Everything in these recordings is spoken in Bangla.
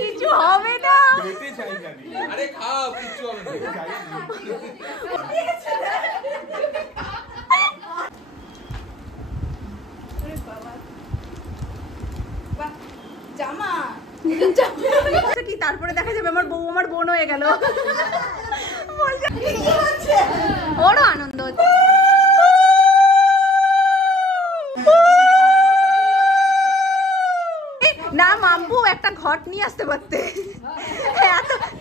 কিছু হবে না। আরে খাও, কিছু হবে না। জামা কি তারপরে দেখা যাবে আমার বউ আমার বোন হয়ে গেল। বড় আনন্দ হচ্ছে। না মাম্পু একটা ঘট নিয়ে আসতে পারতে,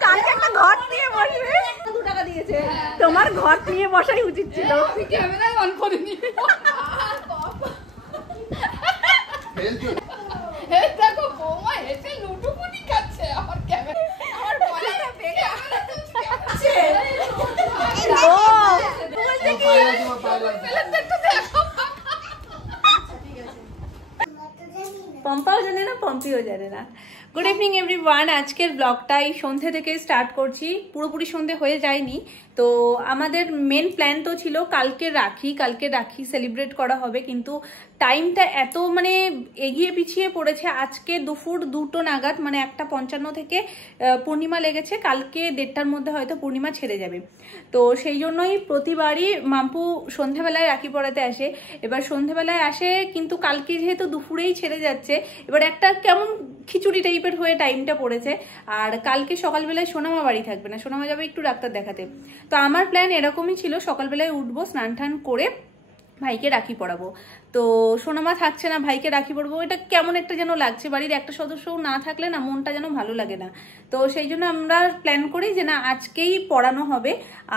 কালকে একটা ঘট নিয়ে বসবে। 2 টাকা দিয়েছে, তোমার ঘট নিয়ে বসাই উচিত ছিল। ক্যামেরায় অন করে নি। দেখো বৌমা হেসে লুটুপুটি খাচ্ছে, আমার ক্যামেরা আমার গলাটা ভেঙে আছে। ও বলতে কি একটু দেখো। পম্পাও জানে না, পম্পিও জানে না। Good evening everyone. আজকের ব্লগটা এই সন্ধ্যে থেকে স্টার্ট করছি, পুরোপুরি সন্ধ্যে হয়ে যায়নি। তো আমাদের মেন প্ল্যান তো ছিল কালকে রাখি সেলিব্রেট করা হবে, কিন্তু টাইমটা এত মানে এগিয়ে পিছিয়ে পড়েছে। আজকে দুপুর 2টো নাগাদ মানে 1:55 থেকে পূর্ণিমা লেগেছে, কালকে 1:30টার মধ্যে হয়তো পূর্ণিমা ছেড়ে যাবে। তো সেই জন্যই প্রতিবারই মাম্পু সন্ধ্যেবেলায় রাখি পড়াতে আসে। এবার সন্ধ্যেবেলায় আসে, কিন্তু কালকে যেহেতু দুপুরেই ছেড়ে যাচ্ছে, এবার একটা কেমন খিচুড়ি টাইপের হয়ে টাইমটা পড়েছে। আর কালকে সকালবেলায় সোনামা বাড়ি থাকবে না, সোনামা যাবে একটু ডাক্তার দেখাতে। তো আমার প্ল্যান এরকমই ছিল, সকালবেলায় উঠবো, স্নান টান করে ভাইকে রাখি পরাবো। তো সোনামা থাকছে না, ভাইকে রাখি পরবো, এটা কেমন একটা যেন লাগছে। বাড়ির একটা সদস্যও না থাকলে না মনটা যেন ভালো লাগে না। তো সেই জন্য আমরা প্ল্যান করি যে না আজকেই পড়ানো হবে।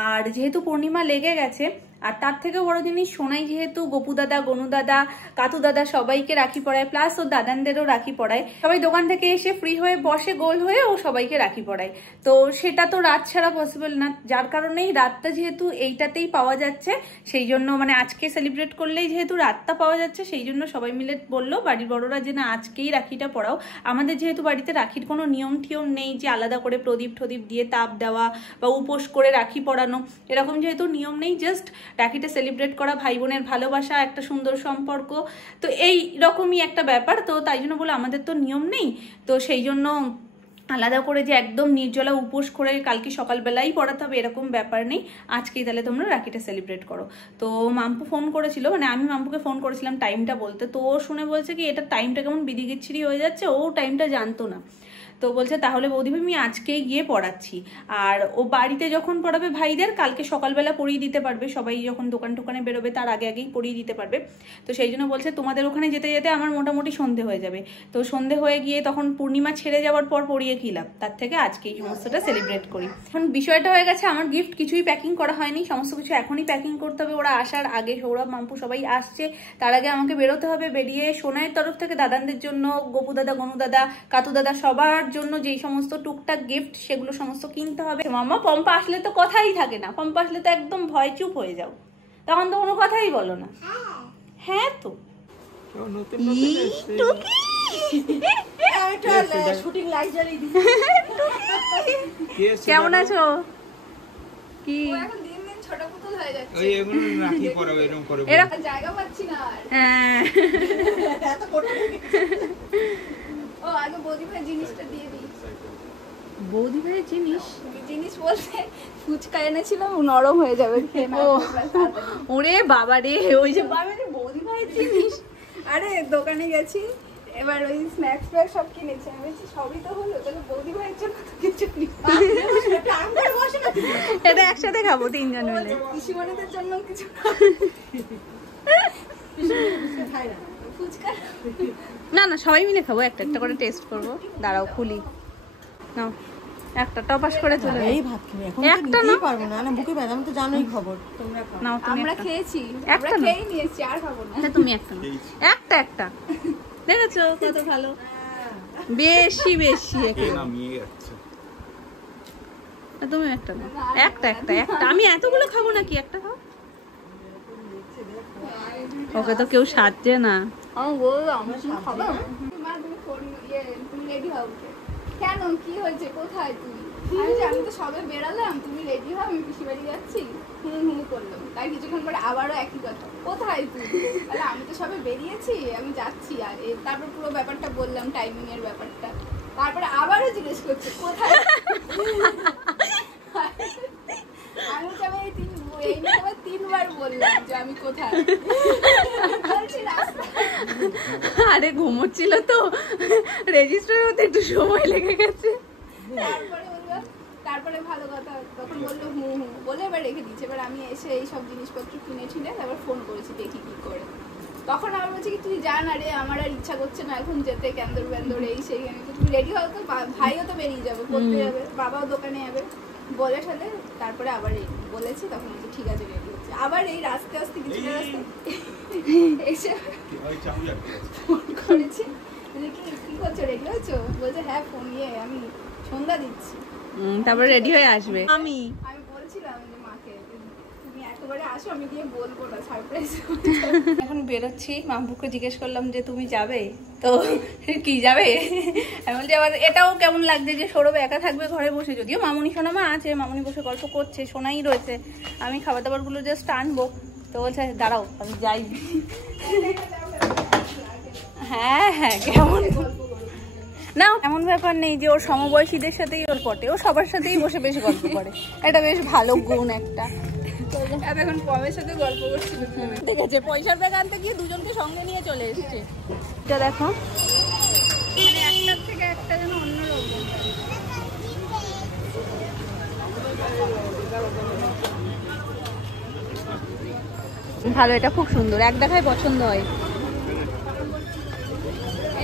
আর যেহেতু পূর্ণিমা লেগে গেছে, আর তার থেকেও বড় জিনিস সোনাই যেহেতু গপু দাদা, গনু দাদা, কাতু দাদা সবাইকে রাখি পড়ায়, প্লাস ও দাদানদেরও রাখি পড়ায়। সবাই দোকান থেকে এসে ফ্রি হয়ে বসে গোল হয়ে ও সবাইকে রাখি পড়ায়। তো সেটা তো রাত ছাড়া পসিবল না, যার কারণেই রাতটা যেহেতু এইটাতেই পাওয়া যাচ্ছে, সেই জন্য মানে আজকে সেলিব্রেট করলেই যেহেতু রাতটা পাওয়া যাচ্ছে, সেই জন্য সবাই মিলে বললো বাড়ির বড়রা যে না আজকেই রাখিটা পড়াও। আমাদের যেহেতু বাড়িতে রাখির কোনো নিয়ম টিয়ম নেই যে আলাদা করে প্রদীপ টদীপ দিয়ে তাপ দেওয়া বা উপোস করে রাখি পড়ানো, এরকম যেহেতু নিয়ম নেই, জাস্ট রাখিটা সেলিব্রেট করা, ভাই বোনের ভালোবাসা, একটা সুন্দর সম্পর্ক, তো এই রকমই একটা ব্যাপার। তো তাই জন্য বলে আমাদের তো নিয়ম নেই, তো সেই জন্য আলাদা করে যে একদম নির্জলা উপোস করে কালকে সকালবেলাই পড়াতে হবে এরকম ব্যাপার নেই। আজকেই তাহলে তোমরা রাখিটা সেলিব্রেট করো। তো মাম্পু ফোন করেছিল, মানে আমি মাম্পুকে ফোন করেছিলাম টাইমটা বলতে। তো ও শুনে বলছে কি এটা টাইমটা কেমন বিদিগিচ্ছিরি হয়ে যাচ্ছে, ও টাইমটা জানতো না। তো বলছে তাহলে বৌদিভাই আমি আজকেই গিয়ে পড়াচ্ছি। আর ও বাড়িতে যখন পড়াবে ভাইদের, কালকে সকালবেলা পড়িয়ে দিতে পারবে, সবাই যখন দোকান টোকানে বেরোবে তার আগে আগেই পড়িয়ে দিতে পারবে। তো সেই জন্য বলছে তোমাদের ওখানে যেতে যেতে আমার মোটামুটি সন্ধে হয়ে যাবে। তো সন্ধে হয়ে গিয়ে তখন পূর্ণিমা ছেড়ে যাওয়ার পর পড়িয়ে কি লাভ, তার থেকে আজকেই সমস্তটা সেলিব্রেট করি। এখন বিষয়টা হয়ে গেছে আমার গিফট কিছুই প্যাকিং করা হয়নি, সমস্ত কিছু এখনই প্যাকিং করতে হবে। ওরা আসার আগে, সৌরভ মাম্পু সবাই আসছে, তার আগে আমাকে বেরোতে হবে। বেরিয়ে সোনাইয়ের তরফ থেকে দাদানদের জন্য, গপু দাদা, গনু দাদা, কাতু দাদা সবার জন্য যেই সমস্ত টুকটাক গিফট সেগুলো সমস্ত কিনতে হবে। মামা পম্পা আসলে তো কথাই থাকে না, পম্পা আসলে তো একদম ভয় চুপ হয়ে যাও, তখন তো কোনো কথাই বলো না। হ্যাঁ তো কেমন আছো? কি ছোট পুতুল হয়ে যাচ্ছে, ওই এগুলো রাখি পরাও এরকম করে, এরকম জায়গা পাচ্ছি না। হ্যাঁ এত কোটা ও আগে বৌদি ভাই জিনিসটা দিয়ে দিই। বৌদি ভাই জিনিস বলতে ফুচকা এনেছিলাম, নরম হয়ে যাবে খেয়ে না। ওরে বাবা রে, ওই যে বৌদি ভাই জিনিস। আরে দোকানে গেছি, এবার ওই স্ন্যাক্স ফ্যাক্স সব কিনেছি, আমি বলছি সবই তো হলো, তাহলে বৌদি ভাইয়ের জন্য কিছু এটা একসাথে খাবো 3 জন মিলে। পিসিমণিদের জন্য কিছু ফুচকা না না সবাই মিলে খাবো, একটা একটা করে টেস্ট করবো। দাঁড়াও খুলি, নাও একটা টপাস করে চলে এই ভাত খাবে এখন, একটা না পারবো না, না বুকে ব্যথা, আমি তো জানোই খবর। তোমরা খাও, নাও তুমি। আমরা খেয়েছি, আমরা খেয়ে নিয়েছি, আর খাবো না। আচ্ছা তুমি একটা নাও, একটা দেখেছো কত ভালো, বেশি একে নামিয়ে যাচ্ছে। তুমি একটা নাও, একটা আমি এতগুলো খাবো নাকি, একটা খাও। ওকে তো কেউ সাজছে না, আমি বললাম খাবো। মা তুমি রেডি হও, কেন কি হয়েছে, কোথায় তুমি? আমি তো সবে বেরালাম, তুমি রেডি হও, আমি পিসি বাড়ি যাচ্ছি, হুম করলাম। তাই কিছুক্ষণ পরে আবারও একই কথা, কোথায় তুই? তাহলে আমি তো সবে বেরিয়েছি, আমি যাচ্ছি। আর তারপর পুরো ব্যাপারটা বললাম, টাইমিং এর ব্যাপারটা। তারপরে আবারও জিজ্ঞেস করছে কোথায়। আমি এই নিয়ে 3বার বললাম যে আমি কোথায়। আরে ঘুমোচ্ছিল তো, রেজিস্টার হতে একটু সময় লেগে গেছে। তারপরে ভালো কথা, তখন বললো হুম বলে এবার রেখে দিচ্ছে। এবার আমি এসে এই সব জিনিসপত্র কিনেছিলে, তারপর ফোন করেছি দেখি কি করে। তখন আমার বলছে কি তুই জান, আরে আমার আর ইচ্ছা করছে না এখন যেতে, ক্যান্দর ব্যান্দর এই সেই। তুমি রেডি হও তো, ভাইও তো বেরিয়ে যাবে, পড়তে যাবে, বাবাও দোকানে যাবে বলে ঠেলে। তারপরে আবার বলেছি, তখন বলছি ঠিক আছে রেডি হচ্ছে। আবার এই রাস্তে আসতে কিছুটা রাস্তা এসে ফোন করেছি, কি করছো, রেডি হয়েছো? বলছে হ্যাঁ ফোন আমি সন্ধ্যা দিচ্ছি। তারপরে রেডি হয়ে আসবে। আমি বলছিলাম যে মাকে তুমি একেবারে আসো, আমি দিয়ে বলবো না, সারপ্রাইজ। এখন বেরোচ্ছি, মামপুকে জিজ্ঞেস করলাম যে তুমি যাবে, তো কি যাবে? আমি বলছি আবার এটাও কেমন লাগছে যে সৌরভ একা থাকবে ঘরে বসে। যদিও মামুনি সোনামা আছে, মামুনি বসে গল্প করছে, সোনাই রয়েছে, আমি খাবার দাবারগুলো জাস্ট আনবো। তো বলছে দাঁড়াও আমি যাই। হ্যাঁ হ্যাঁ, কেমন না, এমন ব্যাপার নেই যে ওর সমবয়সীদের সাথেই ওর পটে, ও সবার সাথেই বসে বেশ গল্প করে, এটা বেশ ভালো গুণ একটা। এখন পমের সাথে গল্প করছিল, ঠিক আছে, পয়সার ব্যাগ আনতে গিয়ে দুজনকে সঙ্গে নিয়ে চলে এসছে। এটা দেখো, মানে একটার থেকে একটা যেন অন্যরকম। ভালো, এটা খুব সুন্দর, এক দেখায় পছন্দ হয়।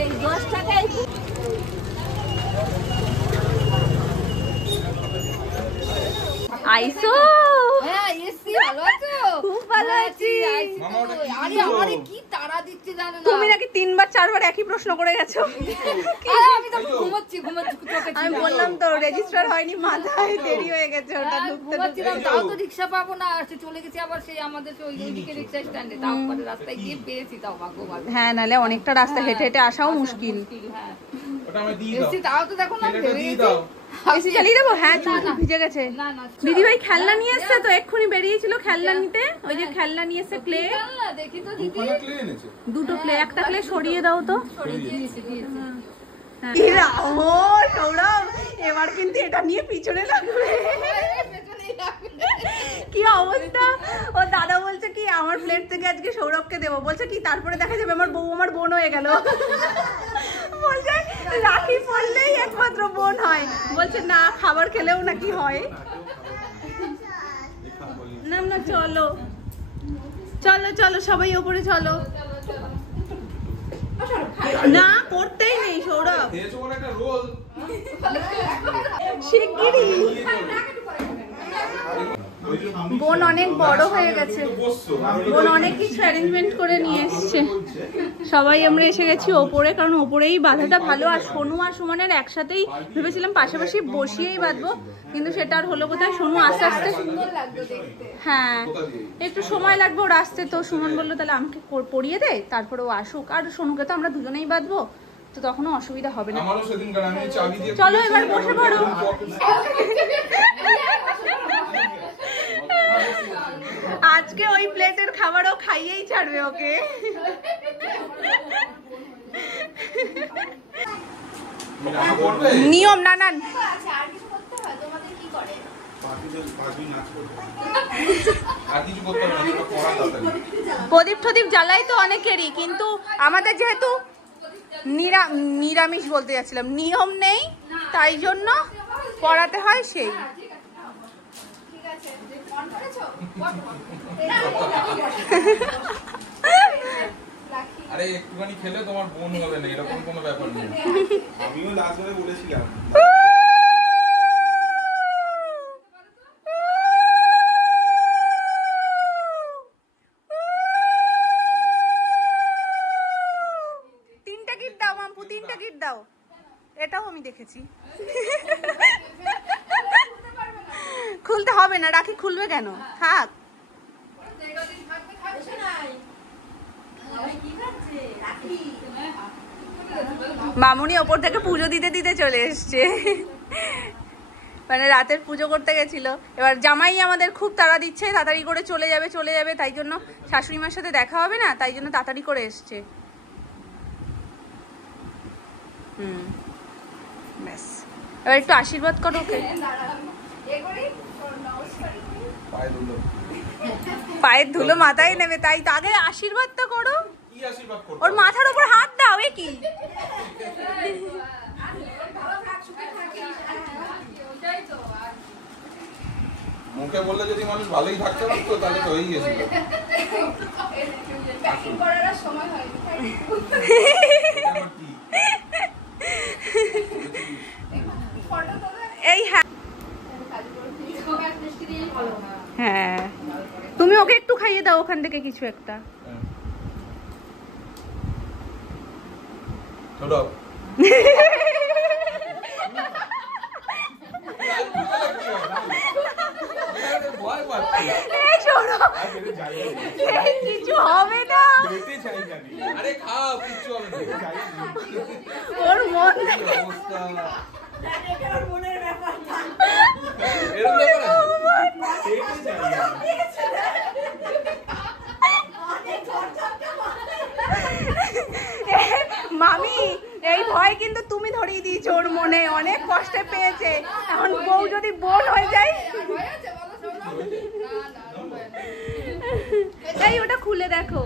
এই 10 টাকায় আইসো। হ্যাঁ এসছি, ভালো আছো? খুব ভালো আছি। আরে আমারে কি তাড়া দিচ্ছে জানো না? তুমি নাকি 3বার 4বার একই প্রশ্ন করে গেছো। আরে আমি তো ঘুমোচ্ছি চোখে। আমি বললাম তো রেজিস্টার হয়নি, মাথায় দেরি হয়ে গেছে ওটা ঢুকতে। তাও তো রিকশা পাবো না, চলে গেছি আবার সেই আমাদের ওইদিকে রিকশা স্ট্যান্ডে। তারপরে রাস্তায় গিয়ে পেয়েছি, তাও ভাগ্য ভালো। হ্যাঁ, নালে অনেকটা রাস্তা হেঁটে হেঁটে আসাও মুশকিল। হ্যাঁ ওটা আমি দিয়ে দাও, তাও তো দেখো না, দিয়ে দাও। এসে চালিয়ে দেবো। হ্যাঁ ভিজে গেছে। না না দিদিভাই খেলনা নিয়ে এসছে তো, এক্ষুনি বেরিয়েছিল খেলনা নিতে। ওই যে খেলনা নিয়ে এসছে, ক্লে। দেখি তো দিদি, ক্লে এনেছে, দুটো ক্লে, একটা ক্লে সরিয়ে দাও তো। দিয়েছি। ও সৌরভ, এবার কিন্তু এটা নিয়ে পিছনে লাগবে। কি অবস্থা! ও দাদা বলছে কি আমার প্লেট থেকে আজকে সৌরভকে দেবো, বলছে কি তারপরে দেখা যাবে আমার বউ আমার বোন হয়ে গেল। বলছে রাখি পড়লেই একমাত্র বোন হয়, বলছে না খাবার খেলেও নাকি হয়। না না, চলো চলো চলো সবাই ওপরে চলো। না করতেই নেই সৌরভ, শিগগিরই। বোন অনেক বড় হয়ে গেছে, বোন অনেক কিছু অ্যারেঞ্জমেন্ট করে নিয়ে এসছে। সবাই আমরা এসে গেছি ওপরে, কারণ ওপরেই বাঁধাটা ভালো। আর সোনু আর সুমনের একসাথেই ভেবেছিলাম পাশাপাশি বসিয়েই বাঁধবো, কিন্তু সেটা আর হলো কোথায়। সোনু আস্তে আস্তে, হ্যাঁ একটু সময় লাগবে ওর আসতে। তো সুমন বললো তাহলে আমাকে পরিয়ে দে, তারপরে ও আসুক। আর সোনুকে তো আমরা দুজনেই বাঁধবো, তো তখনও অসুবিধা হবে না। চলো এবার বসে পড়ো। আজকে ওই প্লেটের খাবারও খাইয়েই ছাড়বে ওকে। নিয়ম নানান। প্রদীপ টদীপ জ্বালাই তো অনেকেরই, কিন্তু আমাদের যেহেতু নিরামিষ বলতে যাচ্ছিলাম, নিয়ম নেই, তাই জন্য পড়াতে হয় সেই। আরে একটুখানি খেলে তোমার বোন হবে না, এরকম কোনো ব্যাপার নেই। আমিও লাস্ট বারে বলেছিলাম। তিনটা গিট দাও মাম্পু, তিনটা গিট দাও। এটাও আমি দেখেছি। খুলতে হবে না, রাখি খুলবে কেন, থাক। মামুনি ওপর থেকে পুজো দিতে দিতে চলে এসছে। মানে রাতের পুজো করতে গেছিল। এবার জামাই আমাদের খুব তাড়া দিচ্ছে, তাড়াতাড়ি করে চলে যাবে, তাই জন্য শাশুড়ি মার সাথে দেখা হবে না, তাই জন্য তাড়াতাড়ি করে এসছে। ব্যাস, এবার একটু আশীর্বাদ করো ওকে। পায়ের ধুলো মাথায় নেবে, তাই তো আগে আশীর্বাদ তো করো। ওর মাথার উপর হাত দাও। এ কি মুখে বললে যদি মানুষ ভালোই থাকতে পারতো তাহলে তো হয়েই গেছিল। এই হ্যাঁ, তুমি ওকে একটু খাইয়ে দাও ওখান থেকে কিছু একটা। কিছু হবে না, ওর মন মামি এই ভয় কিন্তু তুমি ধরিয়ে দিয়েছো ওর মনে, অনেক কষ্টে পেয়েছে। এখন বউ যদি বোন হয়ে যায়। এই ওটা খুলে দেখো,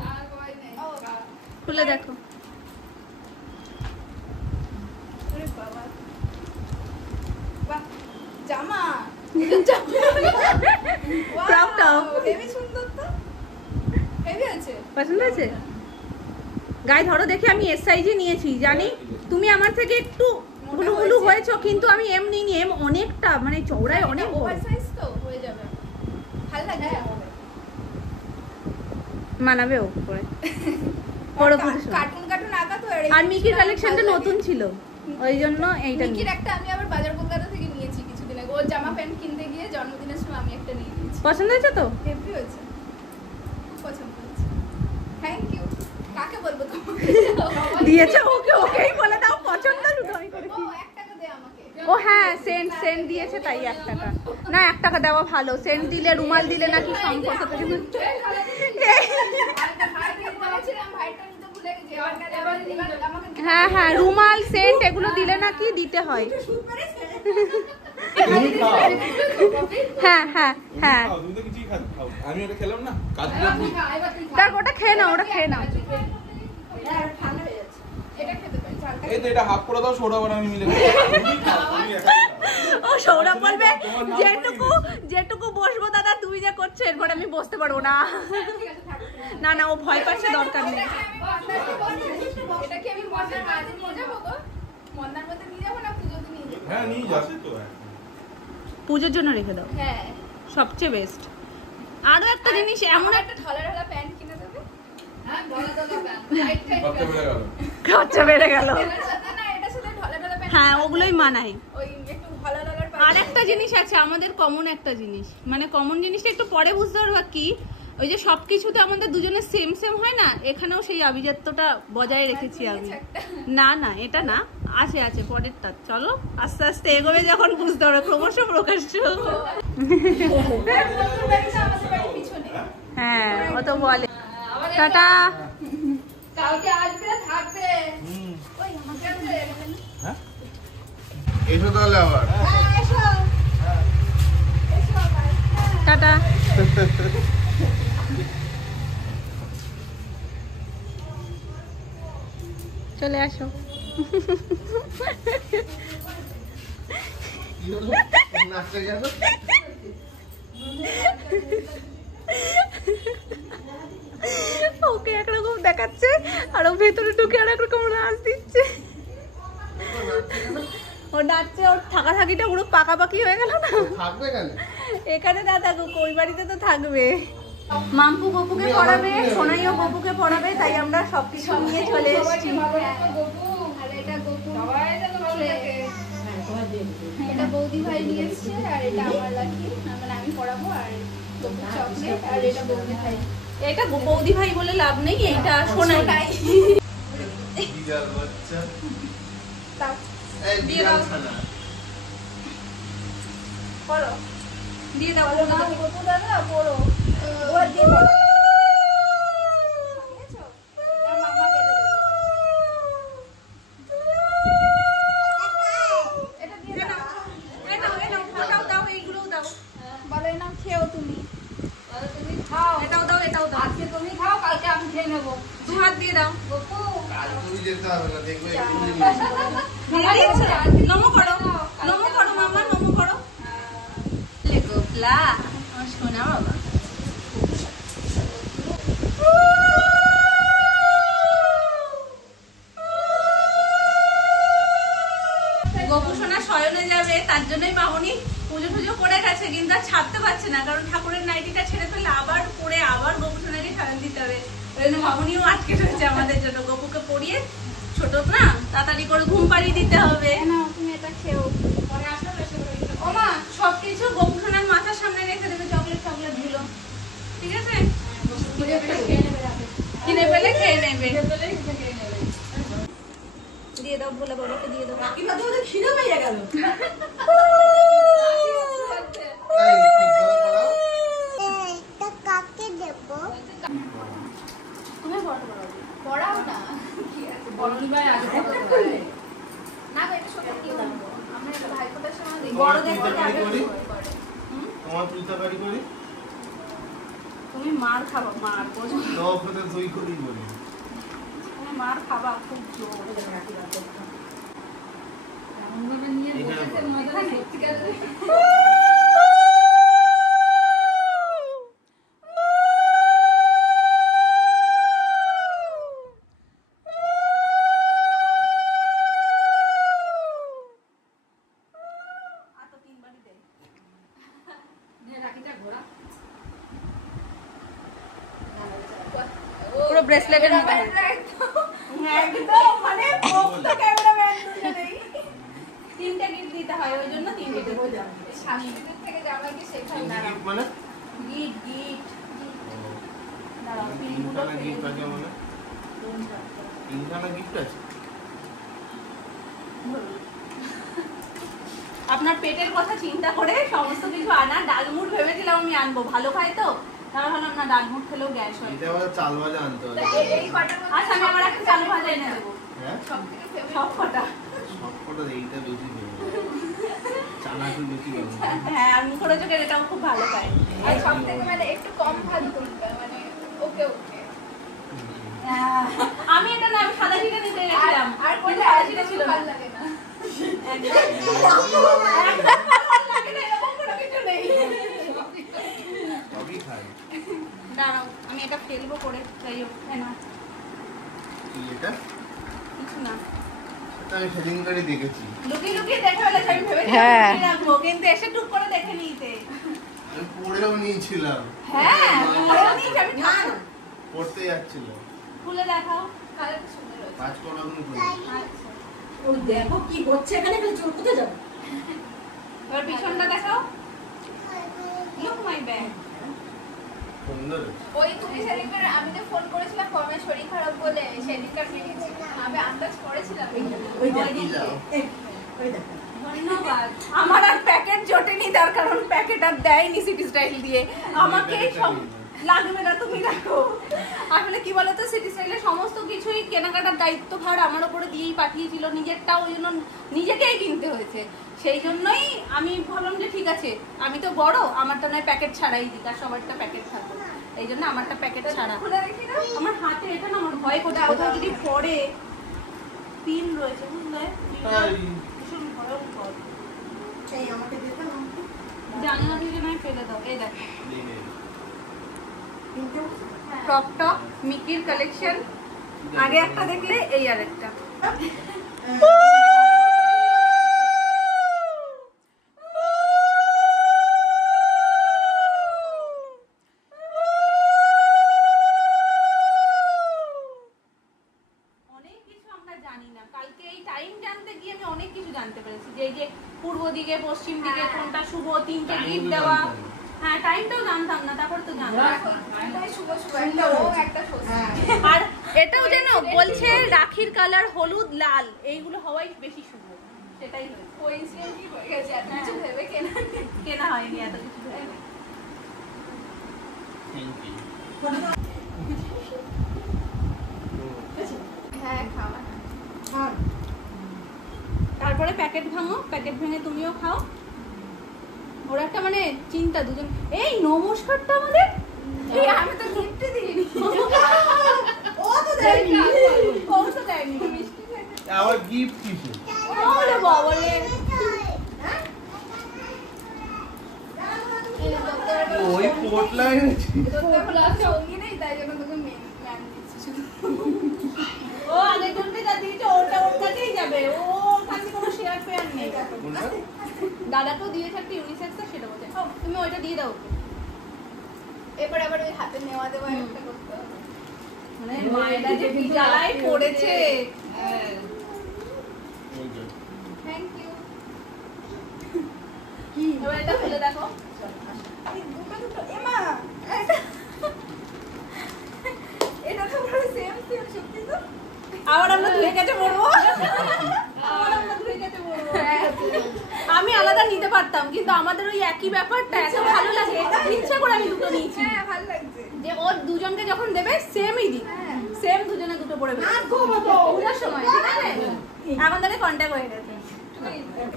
খুলে দেখো। জামা পছন্দ আছে? গায়ে ধরো দেখে, আমি এস সাইজে নিয়েছি জানি। তুমি আমার থেকে একটু গুলু গুলু হয়েছো, কিন্তু আমি এম নিইনি, এম অনেকটা মানে চওড়ায় অনেক ওভার সাইজ তো হয়ে যাবে, ভালো লাগবে, মানাবে ও পরে। কার্টুন কার্টুন আঁকা তো। আর মিকির কালেকশনটা নতুন ছিল, ওই জন্য এইটা মিকির একটা আমি আবার বাজার কলকাতা থেকে নিয়েছি কিছুদিন আগে। ওর জামা প্যান্ট কিনতে গিয়ে জন্মদিনের সময় আমি একটা নিয়ে নিয়েছি। পছন্দ হয়েছে তো? হেভি হয়েছে, খুব পছন্দ হয়েছে। Thank you. কাকে বলবো তোমাকে? দিয়েছে ওকে, ওকেই বলে দাও পছন্দ শুধু আমি করেছি। ও 1 টাকা দে আমাকে। ও হ্যাঁ, সেন্ট দিয়েছে তাই 1 টাকা। না 1 টাকা দেওয়া ভালো, সেন্ট দিলে রুমাল দিলে নাকি সম্পর্ক থেকে। হ্যাঁ হ্যাঁ, রুমাল সেন্ট এগুলো দিলে নাকি দিতে হয়। হ্যাঁ হ্যাঁ হ্যাঁ, আমি ওটা খেলাম না, তার ওটা খেয়ে নাও, ওটা খেয়ে নাও। এই তো এটা হাফ করে দাও, সোডা বানা আমি মিলে। ও সৌরভ বলবে যেটুকু বসবো দাদা তুমি যা করছো এরপর আমি বসতে পারবো না। না না, ও ভয় পাচ্ছে, দরকার নেই। এটা কি আমি মজার কাজে নিয়ে যাবো গো? মন্দার মধ্যে নিয়ে যাবো না পুজোতে নিয়ে যাবো? হ্যাঁ নিয়ে যাবে তো, পুজোর জন্য রেখে দাও, হ্যাঁ সবচেয়ে বেস্ট। আরো একটা জিনিস, এমন একটা ঢলা প্যান্ট কিনে দেবে। হ্যাঁ ঢলা প্যান্ট, খরচা বেড়ে গেল। এটার সাথে ঢলা প্যান্ট, হ্যাঁ ওগুলোই মানায়। ওই একটু ভালো লাগার আর একটা জিনিস আছে আমাদের কমন, একটা জিনিস মানে কমন জিনিসটা একটু পরে বুঝতে পারবা কি, ওই যে সবকিছুতে আমাদের দুজনের সেম সেম হয় না, এখানেও সেই আভিজাত্যটা বজায় রেখেছি আমি। না না এটা না, আছে পরেরটা। চলো আস্তে আস্তে এগোবে যখন বুঝতে পারো, ক্রমশ প্রকাশ্য। হ্যাঁ ও তো বলে টাটা। কালকে আসবে থাকবে। ওই আমাকে হ্যাঁ এসো তাহলে আবার। এসো টাটা। চলে আসো। ওকে একরকম দেখাচ্ছে আর ও ভেতরে ঢুকে আর একরকম নাচ দিচ্ছে। ও নাচছে, ওর থাকাথাকিটা পুরো পাকাপাকি হয়ে গেল না। এখানে না থাকুক, ওই বাড়িতে তো থাকবে। মাম্পু গপুকে পড়াবে, সোনাইও গপুকে পড়াবে, তাই আমরা সবকিছু নিয়ে চলে এসেছি। এটা বৌদি ভাই নিয়ে এসছে, আর এটা আমার লাকি, মানে আমি পড়াবো। আর চকলেট, আর এটা বৌদি ভাই। এটা বৌদি ভাই বলে লাভ নেই, এইটা সোনাই। করো দিয়ে দাও কত দাদা পড়ো ওর দিয়ে পড়ো নমো করো মামা নমো করো গোপলা আমার সোনা বাবা গোপু সোনা শয়নে যাবে তার জন্যই মামনি পুজো টুজো করে গেছে, কিন্তু আর ছাড়তে পারছে না, কারণ ঠাকুরের নাইটিটা ছেড়ে ফেলে আবার পরে আবার গোপু সোনাকে শয়ন দিতে হবে। ওই জন্য মামনিও আটকে রয়েছে আমাদের জন্য, গোপুকে পড়িয়ে ছোট না তাড়াতাড়ি করে ঘুম পাড়িয়ে দিতে হবে। তুমি এটা খেও ও মা সবকিছু গোপু সোনার মাথার সামনে রেখে দেবে, চকলেট গুলো, ঠিক আছে? কিনে ফেলে খেয়ে নেবে। দিয়ে দাও ভোলা বাবাকে দিয়ে দাও। কাকিমা তো ওদের খিদে পেয়ে গেল। তুমি পড়াও না না এটা সত্যি কি আমরা এটা ভাই ফোটার সময় দেখি বড় দেখতে করি তোমার পিঠাবাড়ি করি তুমি মার খাবা, মার বোঝো তো ওখানে দই করি বলি তুমি মার খাবা খুব জোর। এমনভাবে নিয়ে বসেছে মজা সত্যিকার। পুরো ব্রেসলেটের মতো একদম মানে বক্তা ক্যামেরাম্যান দুজনেই তিনটা গিফট দিতে হয়, ওই জন্য তিনটে দেবো। শাশুড়িদের থেকে জামাইকে শেখাই না গিফট মানে গিফট দাঁড়াও তিনখানা গিফট আছে মানে তিনখানা গিফট আছে। আপনার পেটের কথা চিন্তা করে সমস্ত কিছু আনা। ডালমুট ভেবেছিলাম আমি আনবো, ভালো খাই তো, তার হলাম না ডালমুট খেলেও গ্যাস হয়। এটা আবার চাল ভাজা আনতে হবে। এই কটার মধ্যে আচ্ছা আমি আমার একটা চালু ভাজা এনে দেবো। হ্যাঁ সবথেকে ফেভারিট সব কটা সবকটা এইটা বেশি দেবো চানাচুর বেশি দেবো। হ্যাঁ আর মুখরোচকের এটাও খুব ভালো খায়। আর সবথেকে মানে একটু কম ভালো করবে মানে ওকে ওকে আমি এটা না, আমি সাদা চিটা নিতে গেছিলাম আর কিন্তু কোনটা সাদা চিটা ছিল ভালো না। লাগে না সবই খাই। দাঁড়াও আমি এটা ফেলবো করে, যাই হোক না কি এটা কিছু না, সেটা আমি সেদিন করে দেখেছি। লুকিয়ে লুকিয়ে দেখে ফেলেছি, আমি ভেবেছিলাম লুকিয়ে রাখবো, কিন্তু এসে টুক করে দেখে নিতে। আমি পড়েও নিয়েছিলাম। হ্যাঁ পরেও নিয়েছি আমি, ঠাকুর পড়তে যাচ্ছিল। খুলে দেখাও। কালারটা সুন্দর হয়েছে কাজ করার কোনো আচ্ছা প্রয়োজন ও দেখো কি হচ্ছে এখানে, চোর কোথায় যাবে? এবার পিছনটা দেখাও। Look my bag. সুন্দর। ওই তুমি সেদিনকার আমি তো ফোন করেছিলাম ফর্মের শরীর খারাপ বলে, সেদিনকার ফিরেছি আমি আন্দাজ করেছিলাম ওই ওই দেখো, যাও। ওই দেখো। ধন্যবাদ। আমার আর প্যাকেট জোটেনি, তার কারণ প্যাকেট আর দেয়নি সিটি স্টাইল দিয়ে আমাকে সব লাগবে না, তুমি রাখো। আসলে কি বলতো, সিটি স্টাইলের সমস্ত কিছুই কেনাকাটার দায়িত্বভার আমার উপরে দিয়েই পাঠিয়েছিল, নিজেরটাও ওই জন্য নিজেকেই কিনতে হয়েছে। সেই জন্যই আমি ভাবলাম যে ঠিক আছে আমি তো বড়, আমারটা নয় প্যাকেট ছাড়াই দিই, আর সবারটা প্যাকেট থাকবে, এই জন্য আমারটা প্যাকেট ছাড়া। খুলে রেখে দাও আমার হাতে এটা না, আমার ভয় করছে কোথাও যদি পড়ে। পিন রয়েছে বুঝলে, তাই ভীষণ ভয়ঙ্কর। এই আমাকে দিতে না জানলা থেকে নয় ফেলে দাও। এই দেখো দেখে। কিন্তু টপ টপ মিকির কালেকশন, আগে একটা দেখলে এই আরেকটা। অনেক কিছু আমরা জানি না, কালকে এই টাইম জানতে গিয়ে আমি অনেক কিছু জানতে পেরেছি, যে এই যে পূর্ব দিকে পশ্চিম দিকে কোনটা শুভ, তিনটে গিফট দেওয়া। হ্যাঁ টাইমটাও জানতাম না, তারপর তো জানতাম। এটাই শুভ শুভ একটা ও একটা ষষ্ঠী আর এটাও যেন বলছে রাখির কালার হলুদ লাল, এইগুলো হওয়াই বেশি শুভ। সেটাই হয়েছে। কোইন্সিডেন্টলি হয়ে গেছে, এত কিছু ভেবে কেনা হয়নি এত কিছু ভেবে। Thank you. হ্যাঁ খাওয়া। তারপরে প্যাকেট ভাঙো, প্যাকেট ভেঙে তুমিও খাও। ওর একটা মানে চিন্তা দুজন। এই নমস্কারটা আমাদের, এই আমি তো গিফট দিইনি। ও তো দেয়নি। ও তো দেয়নি মিষ্টি খাইতে। আবার গিফট কিসে? ওরে বাবারে, ওই পোটলাই হয়েছে। তোর তো ক্লাস সঙ্গী নেই, তাই জন্য তোকে ম্যাম দিচ্ছি শুধু। ও আরেকজনকে যা দিয়েছে ওটা ওর কাছেই যাবে, ও কাছে কোনো শেয়ার ফেয়ার নেই। কোনটা? দাদাকেও দিয়েছে একটা ইউনিসেক্স, সেটা বলছে তুমি ওইটা দিয়ে দাও। এবার আবার ওই হাতে নেওয়া দেওয়া একটা করতে হবে। মানে মায়েরা যে কি জ্বালায় পড়েছে। ওই যে। Thank you. এবার এটা খুলে দেখো। এমা এটা তো পুরো সেম সেম সত্যি তো। আবার আমরা ধুয়ে গেছে পড়বো, আবার আমরা ধুয়ে গেছে পড়বো। আমি আলাদা নিতে পারতাম, কিন্তু আমাদের ওই একই ব্যাপারটা এত ভালো লাগে, ইচ্ছা করে আমি দুটো নিয়েছি। হ্যাঁ ভালো লাগছে। যে ওর দুজনকে যখন দেবে সেমই দিই, সেম দুজনে দুটো পড়ে পূজার সময়, ঠিক আছে? এখন তাহলে কন্ট্যাক্ট হয়ে গেছে।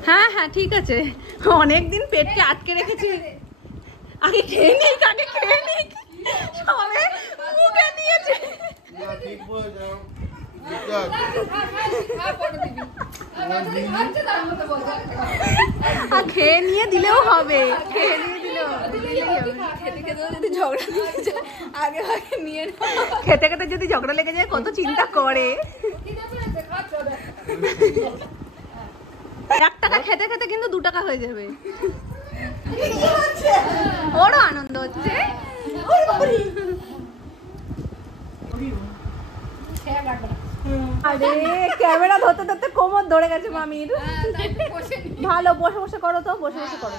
হ্যাঁ হ্যাঁ ঠিক আছে, অনেকদিন পেটকে আটকে রেখেছি। আগে খেয়ে নিই, আগে খেয়ে নিই, সবে মুখে দিয়েছে। না, ঠিক বলে যাও। খেয়ে নিয়ে দিলেও হবে, খেয়ে নিয়ে দিলেও খেতে খেতে যদি ঝগড়া লেগে যায়, আগে আগে নিয়ে নাও। খেতে খেতে যদি ঝগড়া লেগে যায় কত চিন্তা করে। 1 টাকা খেতে খেতে কিন্তু 2 টাকা হয়ে যাবে। ওরও আনন্দ হচ্ছে। আরে ক্যামেরা ধরতে ধরতে কোমর ধরে গেছে মামির। ভালো, বসে বসে করো তো, বসে বসে করো।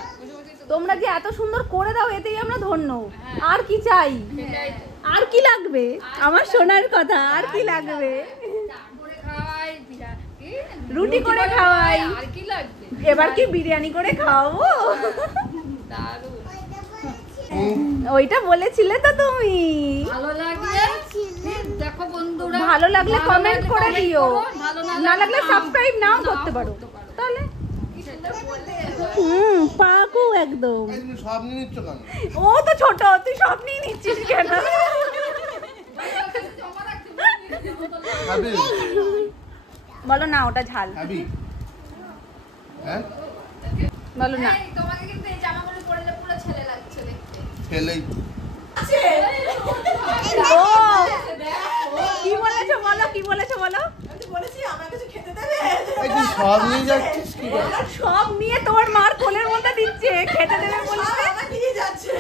তোমরা যে এত সুন্দর করে দাও এতেই আমরা ধন্য। আর কি চাই, আর কি লাগবে? আমার সোনার কথা, আর কি লাগবে? রুটি করে খাওয়াই, এবার কি বিরিয়ানি করে খাওয়াবো? ওইটা বলেছিলে তো তুমি। ভালো লাগলে কমেন্ট করে দিও, না লাগলে সাবস্ক্রাইব নাও করতে পারো। তাহলে পাকু একদম। তুমি সব নিয়ে নিচ্ছ কেন? ও তো ছোট, তুই সব নিয়ে নিচ্ছিস কেন? খাবি? বলো না ওটা ঝাল। খাবি? হ্যাঁ? বলো না। তোমাকে কিন্তু এই জামাগুলো পরলে পুরো ছেলে লাগছে দেখতে। ছেলেই। ও কি বলেছো বলো, কি বলেছো বলো? বলেছি আমার কাছে খেতে দেবে। এই তুই সব নিয়ে যাচ্ছিস কি করে? সব নিয়ে তোমার মার কোলের মধ্যে দিচ্ছে, খেতে দেবে বলছে। আমার দিয়ে যাচ্ছে।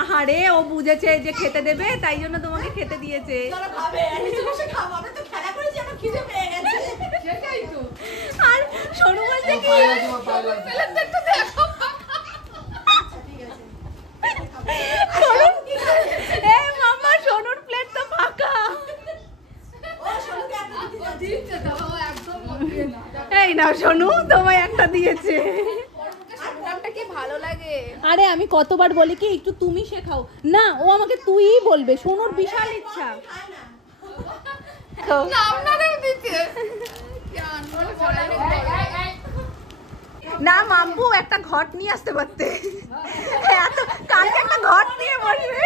আহারে ও বুঝেছে যে খেতে দেবে, তাই জন্য তোমাকে খেতে দিয়েছে। তোরা খাবে, নিচে বসে খাবো। আমরা তো খেলা করেছি, আমার খিদে পেয়ে গেছে। সেটাই তো। আর সরু বলছে কি পায়ে লাগছে, আমার পায়ে লাগছে। একটু দেখো। ঠিক আছে। সরু, এই মামা সরুর প্লেট তো ফাঁকা। ও সোনুকে একটা দিতে যাচ্ছে। এই নাও সোনু, তোমায় একটা দিয়েছে। নামটা কি ভালো লাগে। আরে আমি কতবার বলি কি একটু তুমি শেখাও না, ও আমাকে তুইই বলবে। সোনুর বিশাল ইচ্ছা। খায় না। নাম না নাম দিচ্ছে। না মাম্পু একটা ঘট নিয়ে আসতে পারতে। এত কালকে একটা ঘট নিয়ে বসবে,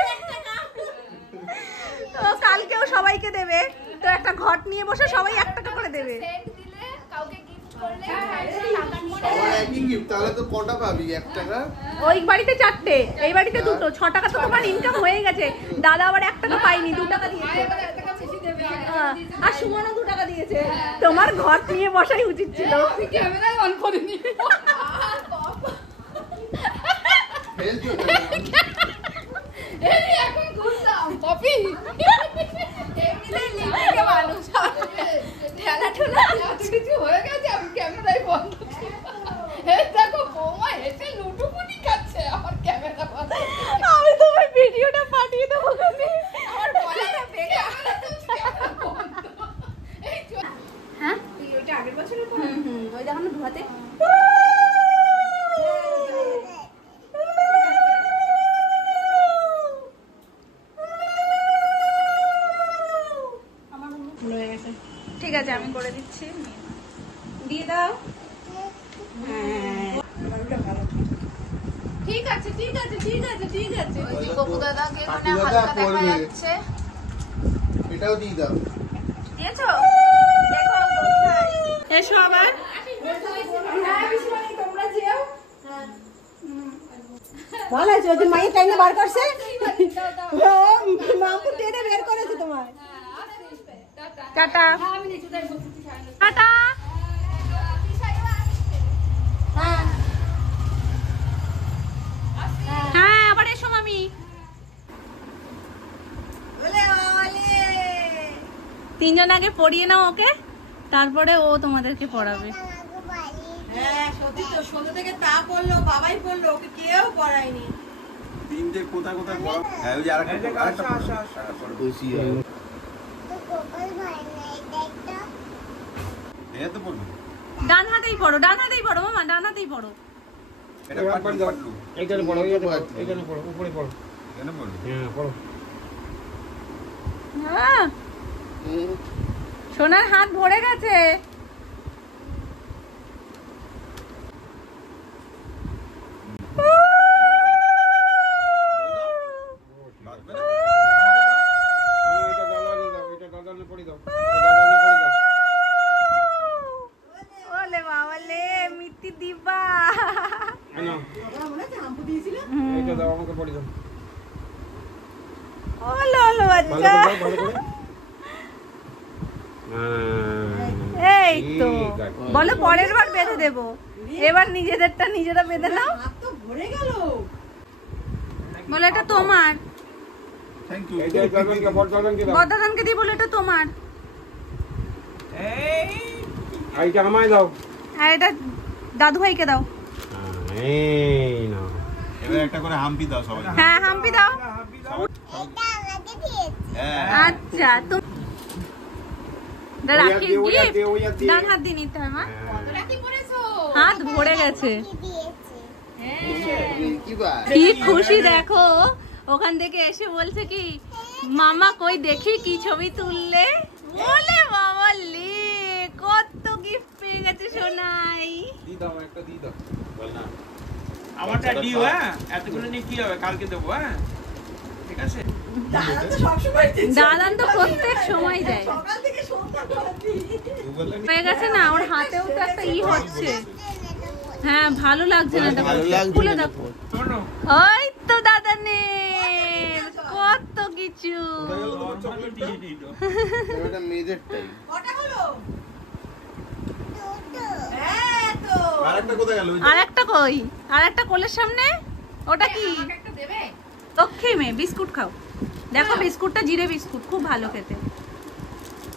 তো কালকেও সবাইকে দেবে। তো একটা ঘট নিয়ে বসে সবাই 1 টাকা করে দেবে। সেন্ট দিলে কাউকে গিফট করলে আমার একই gift, তাহলে তো কটা পাবি? 1 টাকা? ওই বাড়িতে 4টে, এই বাড়িতে 2টো। 6 টাকা তো তোমার ইনকাম হয়ে গেছে। দাদা আবার 1 টাকা পাইনি, 2 টাকা দিয়েছে। আর সুমনও 2 টাকা দিয়েছে। তোমার ঘট নিয়ে বসাই উচিত ছিল। ক্যামেরায় অন করিনি। ফেলছো কেন? এই এখন ঘুরতাম পপি। এমনিতেই লিখে মানুষ ঠেলা ঠেলা কিছু হয়ে গেছে, আমি ক্যামেরায় বন্ধ ছিল। এই দেখো বৌমা হেসে লুটুপুটি খাচ্ছে, আমার ক্যামেরা বন্ধ। আমি তোমার ভিডিওটা পাঠিয়ে দেবো ওখানে। আমার গলাটা বেড়ে ক্যামেরা বন্ধ। এই হ্যাঁ ওইটা আগের বছরের পরে ওই দেখানো দু হাতে। ঠিক আছে আমি করে দিচ্ছি, দিয়ে দাও। ঠিক আছে ঠিক আছে ঠিক আছে ঠিক আছে। ওই যে গপু দাদাকে মানে হালকা দেখা যাচ্ছে, এটাও দিয়ে দাও। দিয়েছো? দেখো এসো আবার। তোমরা যেও। ভালো আছে, ওই যে মায়ের টাইমে বার করছে, মামু টেনে বের করেছে তোমার। Tata tata. হ্যাঁ আবার এসো মামি। তিনজন আগে পড়িয়ে নাও ওকে, তারপরে ও তোমাদেরকে পড়াবে। হ্যাঁ সত্যি তো, ছোট থেকে তা পড়লো, বাবাই পড়লো, ওকে কেউ পড়ায়নি। তিনটে কোথায় কোথায় বড়। হ্যাঁ ওই যে আরেকটা বসি এই তো বলবো ডান হাতেই পড়ো, ডান হাতেই পড়ো মামা, ডান হাতেই পড়ো। এটা পাট দাও। এইখানে পড়ো, এইখানে পড়ো, উপরে পড়ো। এখানে বলবো হ্যাঁ পড়ো। হ্যাঁ সোনার হাত ভরে গেছে। এটা দাদাকে দাও, এটা দাদাকে পড়ে দাও, এটা দাদাকে পড়ে দাও। ওলে বাবালে মিত্তি দিবা। না মনে আছে হাম্পু দিয়েছিল? এটা দাও, আমাকে পড়ে দাও। ওলে ওলে ভালো বাচ্চা। করে ভালো করে। এই তো বলো পরের বার বেঁধে দেবো, এবার নিজেদেরটা নিজেরা বেঁধে নাও। হাত তো ভরে গেল। বলো এটা তোমার, থ্যাংক ইউ। এইটা দাদাকে বড় দাদাকে দাও। বদাদানকে দিয়ে বলো এটা তোমার, আর এটা আমায় দাও। আর এটা দাদু ভাইকে দাও। এই নাও। এবার একটা করে হাম্পি দাও সবাই। হ্যাঁ হাম্পি দাও। হ্যাঁ আচ্ছা তুমি রাখি গিফট ডান হাত দিয়ে নিতে হয় মা। রাখি পড়েছো? হাত ভরে গেছে, কি বা কি খুশি দেখো। ওখান থেকে এসে বলছে কি মামা কই দেখি কি ছবি তুললে। বলে বাবা লে কত গিফট পেয়ে গেছে সোনাই। দি দাও একটা দি দাও। বল না আমারটা ডিউ। হ্যাঁ এতগুলো নিয়ে কি হবে, কালকে দেবো। হ্যাঁ ঠিক আছে। দাদা তো সবসময় দিচ্ছে। দাদান তো প্রত্যেক সময় যায়। সকাল থেকে সন্ধ্যা পর্যন্ত। হয়ে গেছে না, ওর হাতেও তো একটা ই হচ্ছে। হ্যাঁ ভালো লাগছে না, এটা ভালো লাগছে খুলে না। দেখো। শোনো ওই তো দাদা নে কত কিছু। দিয়ে দিল। এটা মেয়েদেরটাই। কটা হলো? হ্যাঁ তো। আরেকটা কোথায় গেল? আর একটা কই, আর একটা কোলের সামনে। ওটা কি? আমাকে একটা দেবে? লক্ষ্মী মেয়ে বিস্কুট খাও। দেখো বিস্কুটটা জিরে বিস্কুট, খুব ভালো খেতে।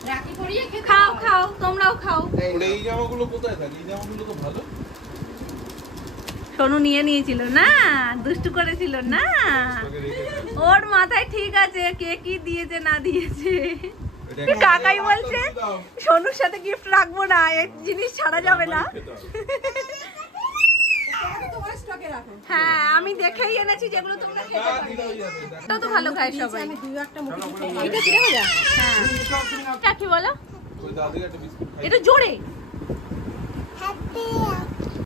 রাখি পরিয়ে খেতে খাও হয়। খাও তোমরাও খাও। এই জামাগুলো কোথায় থাকে? এই জামাগুলো তো ভালো। সোনু নিয়ে নিয়েছিল না, দুষ্টু করেছিল না, ওর মাথায় ঠিক আছে কে কি দিয়েছে না দিয়েছে। কাকাই বলছে সোনুর সাথে গিফট রাখবো না, এই জিনিস ছাড়া যাবে না। এটা তোমার স্টকে রাখো। হ্যাঁ আমি দেখেই এনেছি যেগুলো তোমরা খেতে পারবে। এটাও তো ভালো খায় সবাই। আমি দুই একটা মুখে খেয়ে এটা কিনে ভাজা? হ্যাঁ এটা কি বলো? ওই দাদির একটা বিস্কুট খাই। এটা জোরে। Happy